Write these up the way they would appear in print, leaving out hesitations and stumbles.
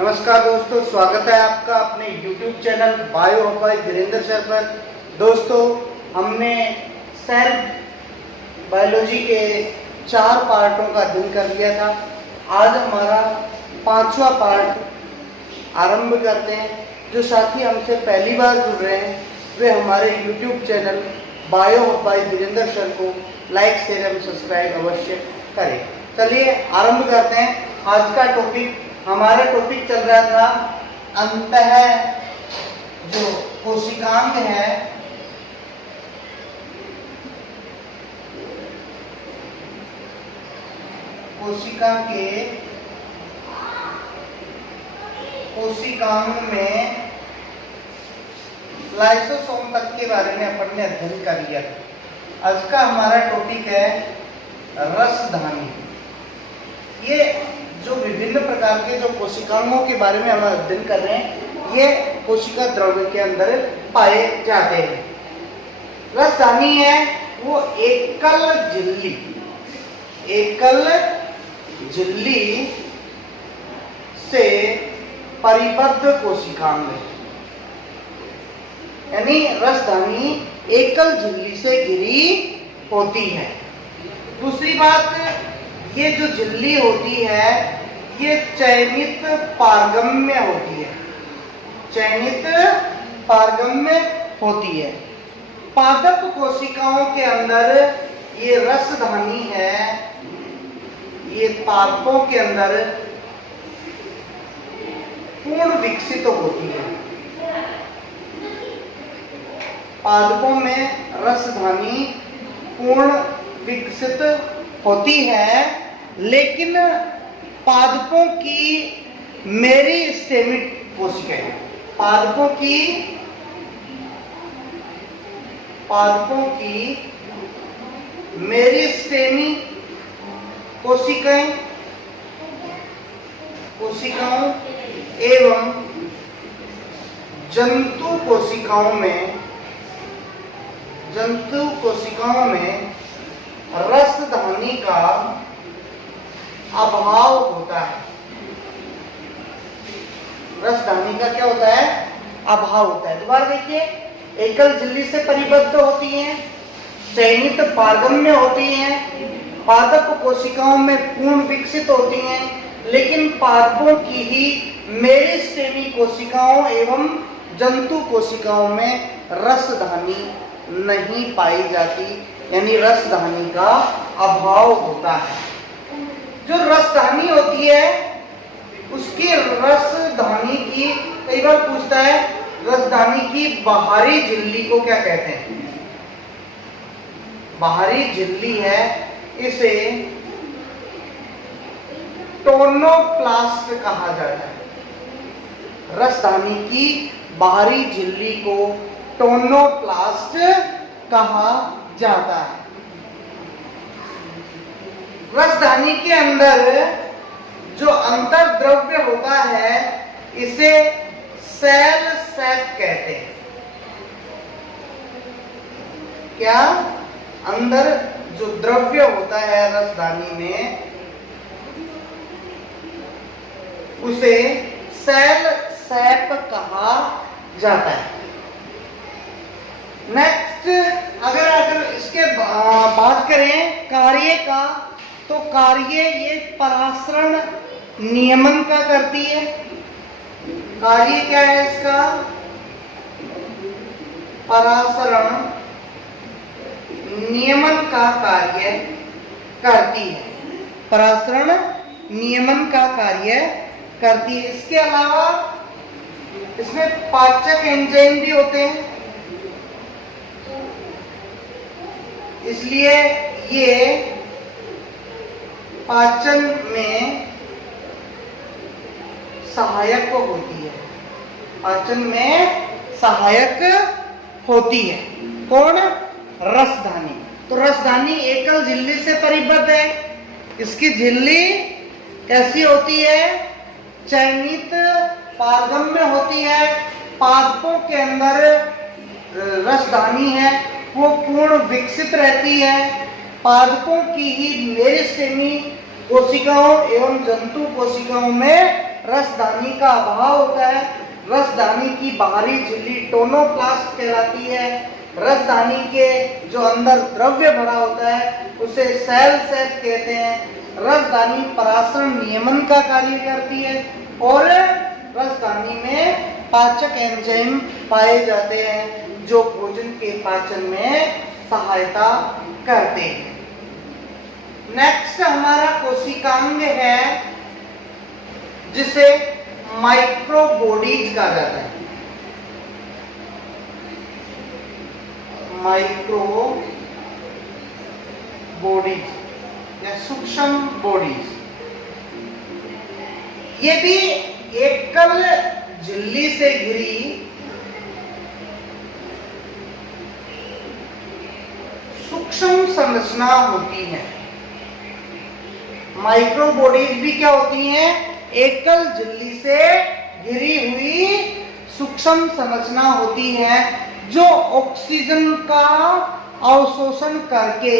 नमस्कार दोस्तों, स्वागत है आपका अपने YouTube channel bio hub by Virendra sir पर। दोस्तों, हमने सेल बायोलॉजी के 4 पार्टों का अध्ययन कर लिया था। आज हमारा 5वां पार्ट आरंभ करते हैं। जो साथी हमसे पहली बार जुड़ रहे हैं वे हमारे YouTube channel bio hub by Virendra sir को लाइक शेयर एवं सब्सक्राइब अवश्य करें। चलिए आरंभ करते हैं। आज का हमारा टॉपिक चल रहा था अंतः जो कोशिकांग है कोशिकांग में लाइसोसोम तक के बारे में अपन ने अध्ययन कर लिया था। आज का हमारा टॉपिक है रसधानी। ये जो विभिन्न प्रकार के जो कोशिकांगों के बारे में हम अध्ययन कर रहे हैं, ये कोशिका द्रव्य के अंदर पाए जाते हैं। रसधानी है वो एकल झिल्ली से परिबद्ध कोशिकांग है। यानी रसधानी एकल झिल्ली से घिरी होती है। दूसरी बात, ये जो झिल्ली होती है ये चयनित पारगम्य होती है। पादप कोशिकाओं के अंदर ये रसधानी है, ये पादपों के अंदर पूर्ण विकसित होती है। पादपों में रसधानी पूर्ण विकसित होती है, लेकिन पादपों की मेरिस्टेमिक कोशिकाएं, पादपों की मेरिस्टेमी कोशिकाओं एवं जंतु कोशिकाओं में रसधानी का अभाव होता है। रसधानी का क्या होता है? अभाव होता है। दोबारा देखिए, एकल झिल्ली से परिबद्ध होती हैं, चयनित पारगम्य होती हैं, पादप कोशिकाओं में पूर्ण विकसित होती हैं, लेकिन पादपों की ही मेरिस्टेमी कोशिकाओं एवं जंतु कोशिकाओं में रसधानी नहीं पाई जाती, यानी रसधानी का अभाव होता है। जो रसधानी होती है उसकी रसधानी की, कई बार पूछता है रसधानी की बाहरी झिल्ली को क्या कहते हैं? बाहरी झिल्ली है, इसे टोनोप्लास्ट कहा जाता है। रसधानी की बाहरी झिल्ली को टोनोप्लास्ट कहा जाता है। रसधानी के अंदर जो अंतर्द्रव्य होता है इसे सेल सैक कहते हैं। क्या? अंदर जो द्रव्य होता है रसधानी में उसे सेल सैक कहा जाता है। नेक्स्ट, अगर इसके बात करें कार्य का, तो कार्य ये परासरण नियमन का करती है। कार्य क्या है इसका? परासरण नियमन का कार्य करती है। परासरण नियमन का कार्य करती है। इसके अलावा इसमें पाचक एंजाइम भी होते हैं, इसलिए ये पाचन में सहायक होती है। पाचन में सहायक होती है। कौन? रसधानी। तो रसधानी एकल झिल्ली से परिबद्ध है। इसकी झिल्ली कैसी होती है? चयनित पारगम्य होती है। पादपों के अंदर रसधानी है वो पूर्ण विकसित रहती है। पादपों की ही मेरिस्टेमी कोशिकाओं एवं जंतु कोशिकाओं में रसधानी का अभाव होता है। रसधानी की बाहरी झिल्ली टोनोप्लास्ट कहलाती है। रसधानी के जो अंदर द्रव्य भरा होता है उसे सेल सेप कहते हैं। रसधानी परासरण नियमन का कार्य करती है और रसधानी में पाचक एंजाइम पाए जाते हैं जो भोजन के पाचन में सहायता करते हैं। नेक्स्ट हमारा कोशिकांग है जिसे माइक्रोबॉडीज कहा जाता है। माइक्रोबॉडीज या सूक्ष्म बॉडीज, ये भी एकल झिल्ली से घिरी सूक्ष्म संरचना होती है। माइक्रोबॉडीज भी क्या होती हैं? एकल झिल्ली से घिरी हुई सूक्ष्म संरचना होती है जो ऑक्सीजन का अवशोषण करके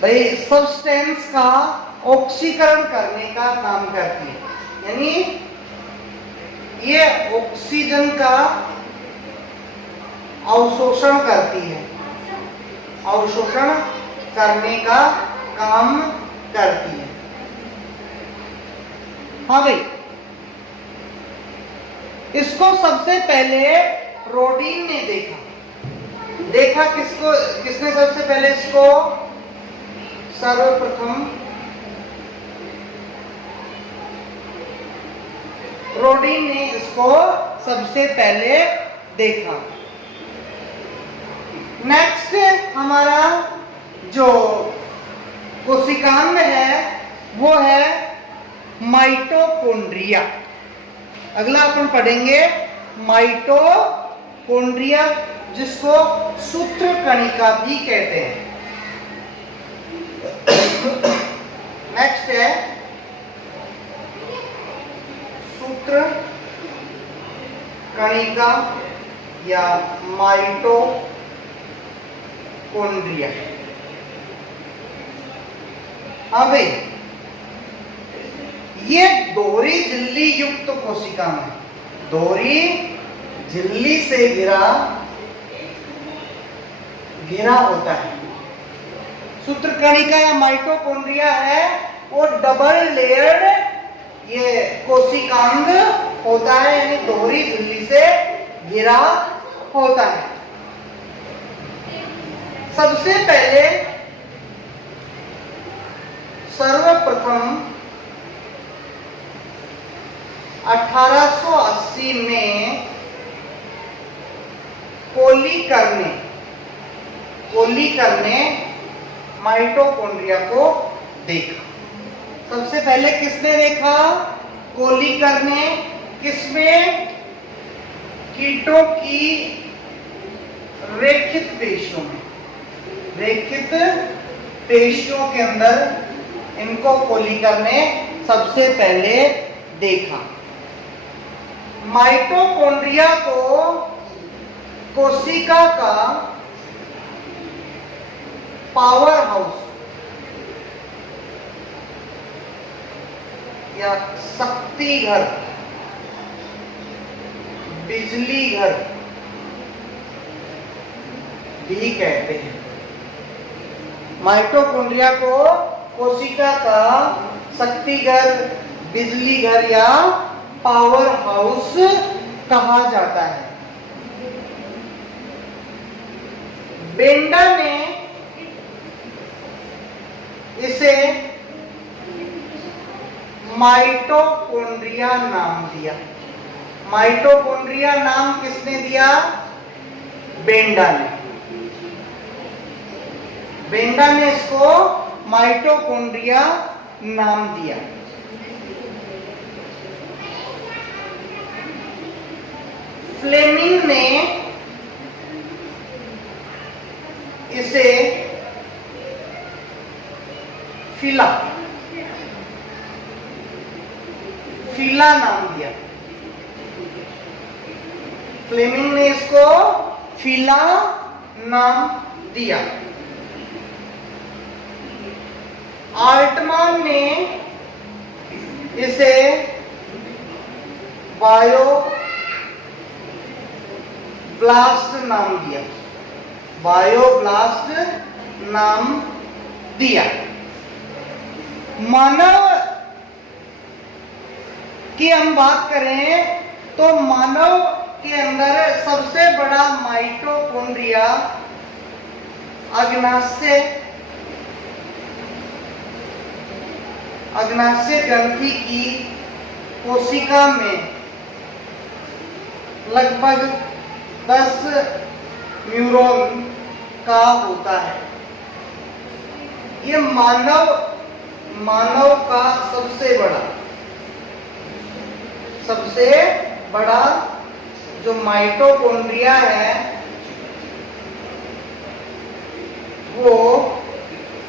भाई सब्सटेंस का ऑक्सीकरण करने का काम करती है। यानी ये ऑक्सीजन का अवशोषण करती है, अवशोषण करने का काम करती है। हाँ भाई, इसको सबसे पहले रोडीन ने देखा किसको, किसने सबसे पहले इसको सर्वप्रथम रोडीन ने इसको सबसे पहले देखा। नेक्स्ट हमारा जो कोशिकांग है वो है माइटोकॉन्ड्रिया। अगला अपन पढ़ेंगे माइटोकॉन्ड्रिया, जिसको सूत्र कणिका भी कहते हैं। नेक्स्ट है सूत्र कणिका या माइटोकॉन्ड्रिया। हाँ भाई, ये दोहरी झिल्ली युक्त कोशिका है। दोहरी झिल्ली से घिरा होता है। सूत्रकणिका या माइटोकॉन्ड्रिया है वो डबल लेयर्ड ये कोशिकांग होता है, यानी दोहरी झिल्ली से घिरा होता है। सबसे पहले सर्वप्रथम 1880 में कोलीकर ने माइटोकॉन्ड्रिया को देखा। सबसे पहले किसने देखा? कोलीकर ने। किसमें? कीटों की रेखित पेशियों में, रेखित पेशियों के अंदर इनको कोलीकर ने सबसे पहले देखा। माइटोकॉन्ड्रिया को कोशिका का पावर हाउस या शक्ति घर, बिजली घर भी कहते हैं। माइटोकॉन्ड्रिया को कोशिका का शक्ति घर, बिजली घर या पावर हाउस कहा जाता है। बेंडा ने इसे माइटोकॉन्ड्रिया नाम दिया। माइटोकॉन्ड्रिया नाम किसने दिया? बेंडा ने। बेंडा ने इसको माइटोकॉन्ड्रिया नाम दिया। फ्लेमिंग ने इसे फिला नाम दिया। फ्लेमिंग ने इसको फिला नाम दिया। आल्टमान ने इसे बायोब्लास्ट नाम दिया, बायोब्लास्ट नाम दिया। मानव की हम बात करें तो मानव के अंदर सबसे बड़ा माइटोकॉन्ड्रिया अग्नाशय ग्रंथि की कोशिका में लगभग 10 न्यूरॉन का होता है। ये मानव का सबसे बड़ा जो माइटोकॉन्ड्रिया है वो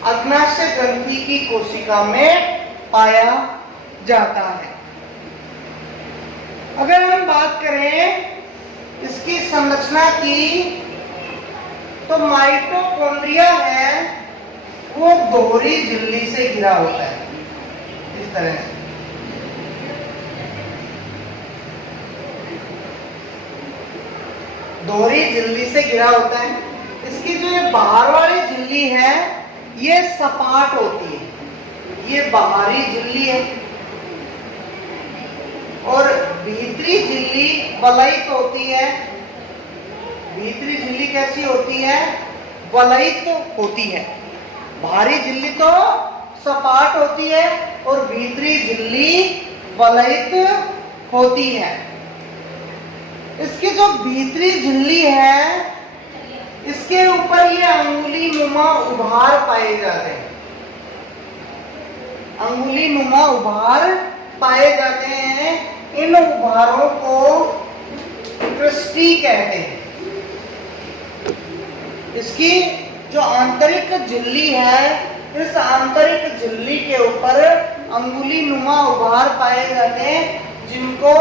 अग्नाशय ग्रंथि की कोशिका में पाया जाता है। अगर हम बात करें इसकी संरचना की तो माइटोकॉन्ड्रिया है वो दोहरी झिल्ली से घिरा होता है, इस तरह से। दोहरी झिल्ली से घिरा होता है। इसकी जो ये बाहर वाली झिल्ली है ये सपाट होती है, ये बाहरी झिल्ली है, और भीतरी झिल्ली वलयित होती है। भीतरी झिल्ली कैसी होती है? वलयित होती है। बाहरी झिल्ली तो सपाट होती है और भीतरी झिल्ली वलयित होती है। इसकी जो भीतरी झिल्ली है इसके ऊपर ये अंगुली नुमा उभार पाए जाते हैं, अंगुली नुमा उभार पाए जाते हैं। इन उभारों को क्रिस्टी कहते हैं। इसकी जो आंतरिक झिल्ली है इस आंतरिक झिल्ली के ऊपर अंगुली नुमा उभार पाए जाते हैं जिनको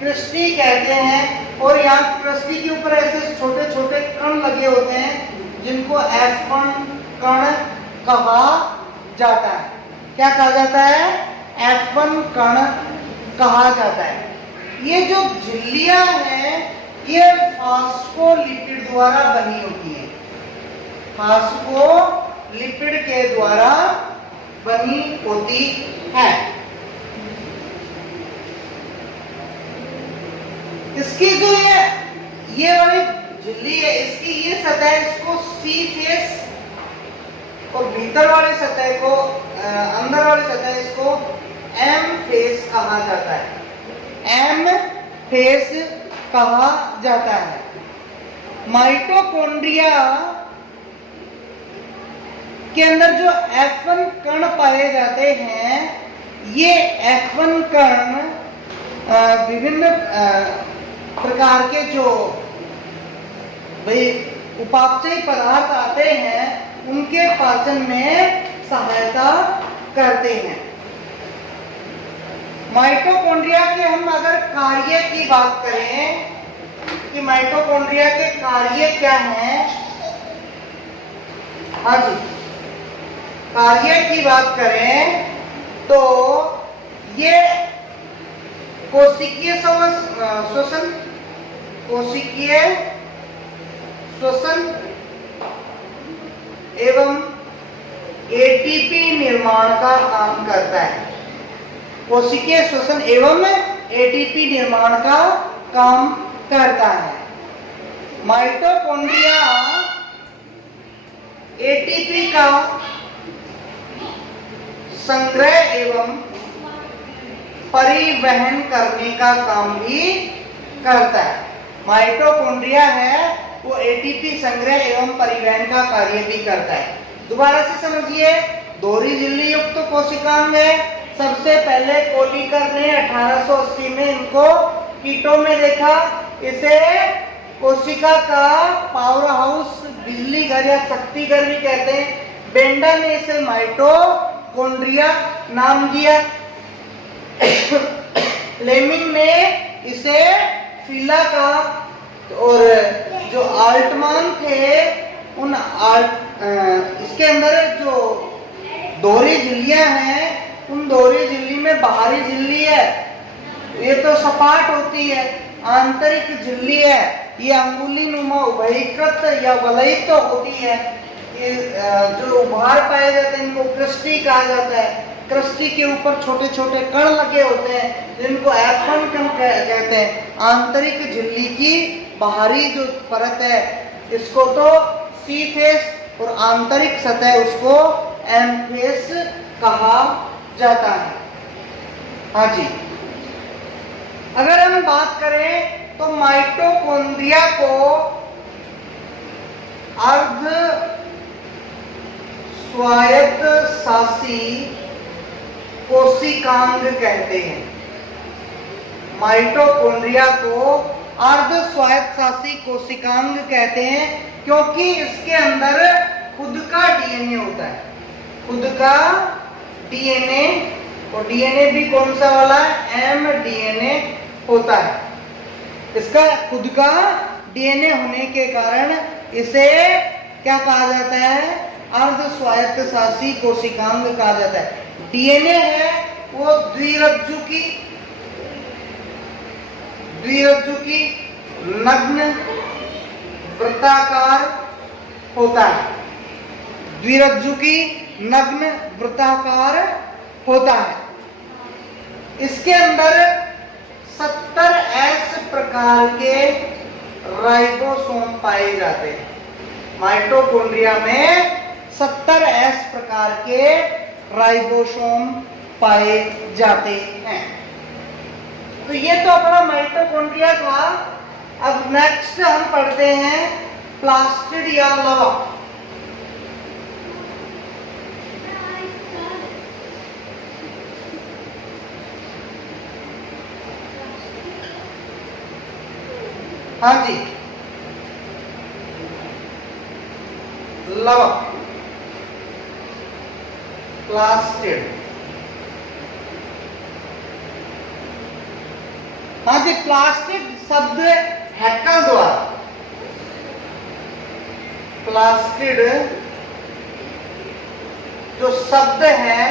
क्रिस्टी कहते हैं। और यहाँ क्रिस्टी के ऊपर ऐसे छोटे छोटे कण लगे होते हैं जिनको F1 कण कहा जाता है। क्या कहा जाता है? F1 कण कहा जाता है। ये जो झिल्लियां हैं ये फास्फोलिपिड द्वारा बनी होती है, फास्फोलिपिड के द्वारा बनी होती है। इसकी जो ये वाली झिल्ली है इसकी ये सतह इसको सी फेस और भीतर वाली सतह को अंदर वाली सतह इसको एम फेस कहा जाता है, एम फेस कहा जाता है। माइटोकॉन्ड्रिया के अंदर जो F1 कण पाए जाते हैं ये F1 कण विभिन्न प्रकार के जो उपापचयी पदार्थ आते हैं उनके पाचन में सहायता करते हैं। माइटोकॉन्ड्रिया के हम अगर कार्य की बात करें कि माइटोकॉन्ड्रिया के कार्य क्या हैं, हाँ जी, कार्य की बात करें तो ये कोशिकीय श्वसन एवं एटीपी निर्माण का काम करता है। कोशिकीय श्वसन एवं एटीपी निर्माण का काम करता है। माइटोकॉन्ड्रिया एटीपी का संग्रह एवं परिवहन करने का काम भी करता है। माइटोकॉन्ड्रिया है वो एटीपी संग्रह एवं परिवहन का कार्य भी करता है। दोबारा से समझिए, दोहरी झिल्ली युक्त कोशिकांग है। सबसे पहले कोलिकर ने 1880 में इनको कीटों में देखा। इसे कोशिका का पावर हाउस, बिजली घर या शक्ति घर भी कहते हैं। बेंडा ने इसे माइटोकॉन्ड्रिया नाम दिया। लेमिंग ने इसे फिला का, और जो आल्टमान थे उन इसके अंदर जो दोहरी झिल्लियां हैं उन दोहरी झिल्ली में बाहरी झिल्ली है, ये तो सपाट होती है। आंतरिक झिल्ली है, ये अंगुली नुमा उभयकृत या वलयित तो होती है। ये जो उभार पाए जाते हैं इनको क्रस्टी कहा जाता है। क्रस्टी के ऊपर छोटे छोटे कण लगे होते हैं जिनको एफन कण कहते हैं। आंतरिक झिल्ली की बाहरी जो परत है इसको तो सी फेस और आंतरिक सतह उसको एम फेस कहा जाता है। हाँ जी, अगर हम बात करें तो माइटोकॉन्ड्रिया को अर्ध स्वायत्त शासी कोशिकांग कहते हैं। माइटोकॉन्ड्रिया को अर्ध स्वायत्त शासी कोशिकांग कहते हैं क्योंकि इसके अंदर खुद का डीएनए होता है। खुद का डीएनए, और डीएनए भी कौन सा वाला है? एमडीएनए होता है। इसका खुद का डीएनए होने के कारण इसे क्या कहा जाता है? अर्ध स्वायत्त शासी कोशिकांग कहा जाता है। डीएनए है वो द्विरज्जु की नग्न वृत्ताकार होता है। द्विरज्जु की नग्न वृत्ताकार होता है। इसके अंदर 70 एस प्रकार के राइबोसोम पाए जाते हैं। माइटोकॉन्ड्रिया में 70 एस प्रकार के राइबोसोम पाए जाते हैं। तो ये तो अपना माइटोकॉन्ड्रिया था। अब नेक्स्ट हम पढ़ते हैं प्लास्टिड या लवक। हाँ जी, लवक, प्लास्टिड। हाँ जी, प्लास्टिड शब्द हैकल द्वारा, प्लास्टिड जो शब्द है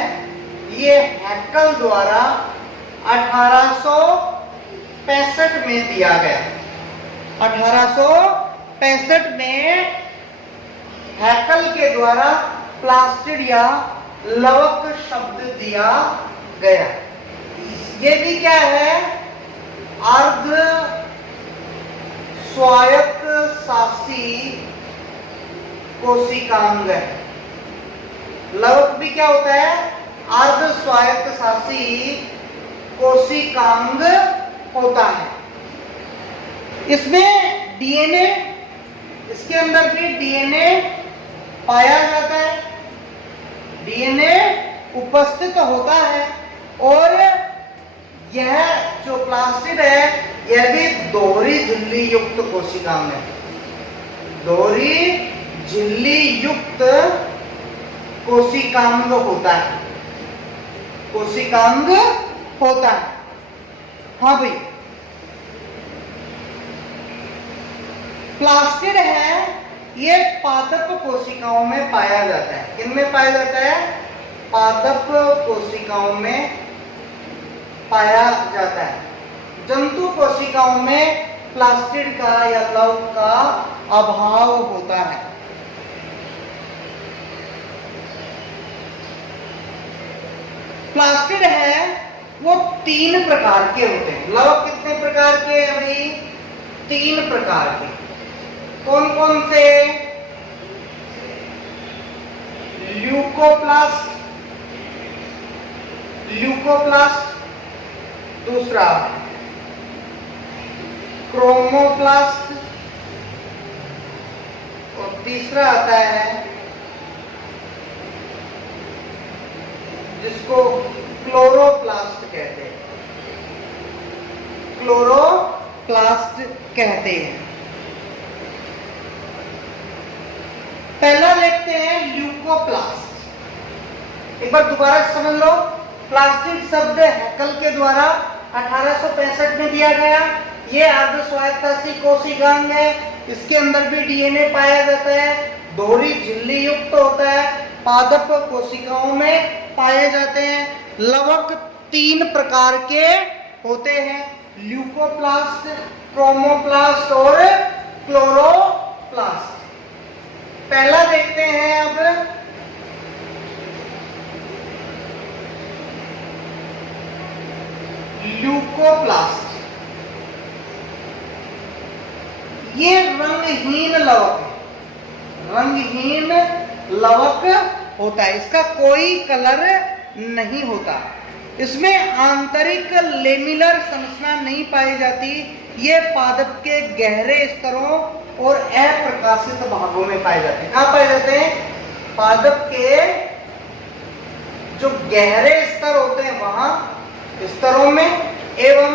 ये हैकल द्वारा 1865 में दिया गया। 1865 में हैकल के द्वारा प्लास्टिड या लवक शब्द दिया गया। ये भी क्या है? अर्ध स्वायत्त शासी कोशिकांग है। लवक भी क्या होता है? अर्ध स्वायत्त शासी कोशिकांग होता है। इसमें डीएनए, इसके अंदर भी डीएनए पाया जाता है, डीएनए उपस्थित होता है। और यह जो प्लास्टिड है यह भी दोहरी झिल्ली युक्त कोशिकांग है। दोहरी झिल्ली युक्त कोशिकांग होता है, कोशिकांग होता है। हाँ भाई, प्लास्टिड है ये पादप कोशिकाओं में पाया जाता है। किन में पाया जाता है? पादप कोशिकाओं में पाया जाता है। जंतु कोशिकाओं में प्लास्टिड का या लवक का अभाव होता है। प्लास्टिड है वो 3 प्रकार के होते हैं। लवक कितने प्रकार के हैं अभी? 3 प्रकार के। कौन कौन से? ल्यूकोप्लास्ट, ल्यूकोप्लास्ट, दूसरा क्रोमोप्लास्ट, और तीसरा आता है जिसको क्लोरोप्लास्ट कहते हैं। क्लोरोप्लास्ट कहते हैं। पहला देखते हैं ल्यूकोप्लास्ट। एक बार दोबारा समझ लो। प्लास्टिड शब्द हैकल के द्वारा 1865 में दिया गया। ये अर्ध स्वायत्त शासी कोशिकांग है। इसके अंदर भी डीएनए पाया जाता है, दोहरी झिल्ली युक्त होता है, पादप कोशिकाओं में पाए जाते हैं। लवक 3 प्रकार के होते हैं ल्यूकोप्लास्ट, क्रोमोप्लास्ट और क्लोरोप्लास्ट। पहला देखते हैं अब ल्यूकोप्लास्ट। ये रंगहीन लवक है, रंगहीन लवक होता है, इसका कोई कलर नहीं होता, इसमें आंतरिक लेमिलर संरचना नहीं पाई जाती, ये पादप के गहरे स्तरों और अप्रकाशित भागों में पाए जाते हैं। कहाँ पाए जाते हैं? पादप के जो गहरे स्तर होते हैं वहां स्तरों में, एवं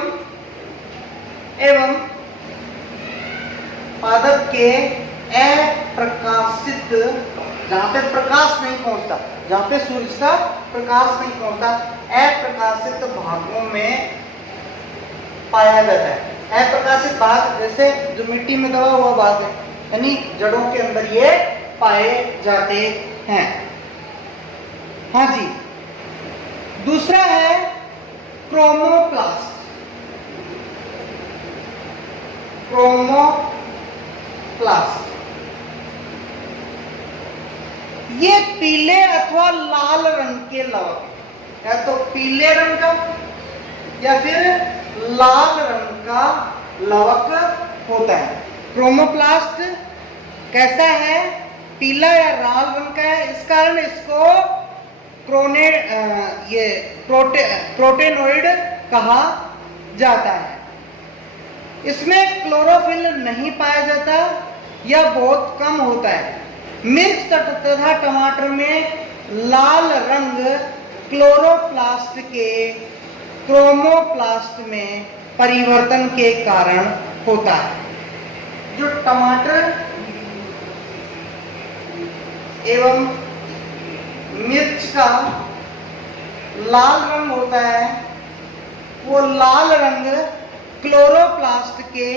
पादप के अप्रकाशित, जहां पे प्रकाश नहीं पहुंचता, जहां पे सूर्य का प्रकाश नहीं पहुंचता, अप्रकाशित भागों में पाया जाता है। अप्रकाशित भाग जैसे जो मिट्टी में दबा हुआ भाग है, यानी जड़ों के अंदर ये पाए जाते हैं। हाँ जी, दूसरा है क्रोमोप्लास्ट। क्रोमोप्लास्ट ये पीले अथवा लाल रंग के लवक, या तो पीले रंग का या फिर लाल रंग का लवक होता है। क्रोमोप्लास्ट कैसा है? पीला या लाल रंग का है, इस कारण इसको प्रोटेनोइड कहा जाता है। इसमें क्लोरोफिल नहीं पाया जाता या बहुत कम होता है। मिर्च तथा टमाटर में लाल रंग क्लोरोप्लास्ट के क्रोमोप्लास्ट में परिवर्तन के कारण होता है। जो टमाटर एवं मिर्च का लाल रंग होता है, वो लाल रंग क्लोरोप्लास्ट के,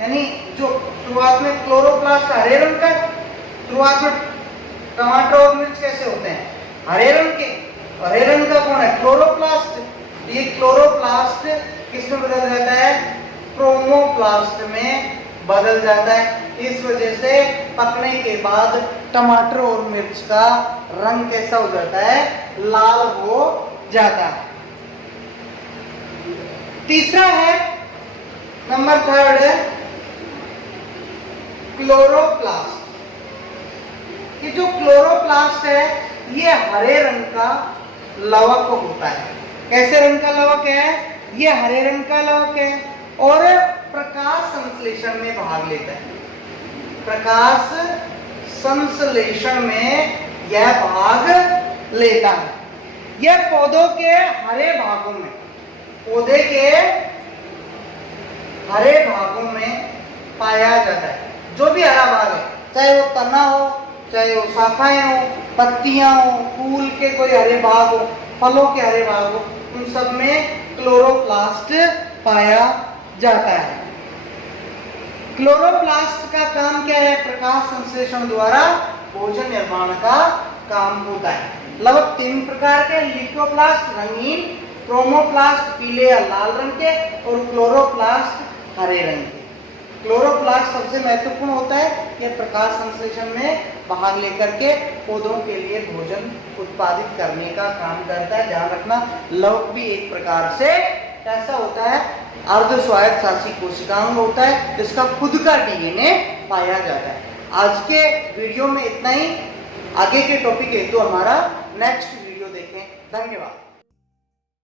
यानी जो शुरुआत में क्लोरोप्लास्ट हरे रंग का, शुरुआत में टमाटर और मिर्च कैसे होते हैं? हरे रंग के। हरे रंग का कौन है? क्लोरोप्लास्ट। ये क्लोरोप्लास्ट किस में बदल जाता है? क्रोमोप्लास्ट में बदल जाता है। इस वजह से पकने के बाद टमाटर और मिर्च का रंग कैसा हो जाता है? लाल हो जाता है। तीसरा है, नंबर थर्ड है क्लोरोप्लास्ट। ये जो क्लोरोप्लास्ट है ये हरे रंग का लवक होता है। कैसे रंग का लवक है? ये हरे रंग का लवक है और प्रकाश संश्लेषण में भाग लेता है। प्रकाश संश्लेषण में यह भाग लेता है। यह पौधों के हरे भागों में, पौधे के हरे भागों में पाया जाता है। जो भी हरा भाग है, चाहे वो तना हो, चाहे वो शाखाएं हो, पत्तियां हो, फूल के कोई हरे भाग हो, फलों के हरे भाग हो, उन सब में क्लोरोप्लास्ट पाया जाता है। क्लोरोप्लास्ट का काम क्या है? प्रकाश संश्लेषण द्वारा भोजन निर्माण का काम होता है। लगभग 3 प्रकार के, ल्यूकोप्लास्ट रंगीन, क्रोमोप्लास्ट पीले या लाल रंग के और क्लोरोप्लास्ट हरे रंग के। क्लोरोप्लास्ट सबसे महत्वपूर्ण होता है, यह प्रकाश संश्लेषण में भाग लेकर के पौधों के लिए भोजन उत्पादित करने का काम करता है। ध्यान रखना, लवक भी एक प्रकार से ऐसा होता है, अर्ध स्वायत्त शासी कोशिकांग होता है, इसका खुद का डीएनए पाया जाता है। आज के वीडियो में इतना ही। आगे के टॉपिक हेतु हमारा नेक्स्ट वीडियो देखें। धन्यवाद।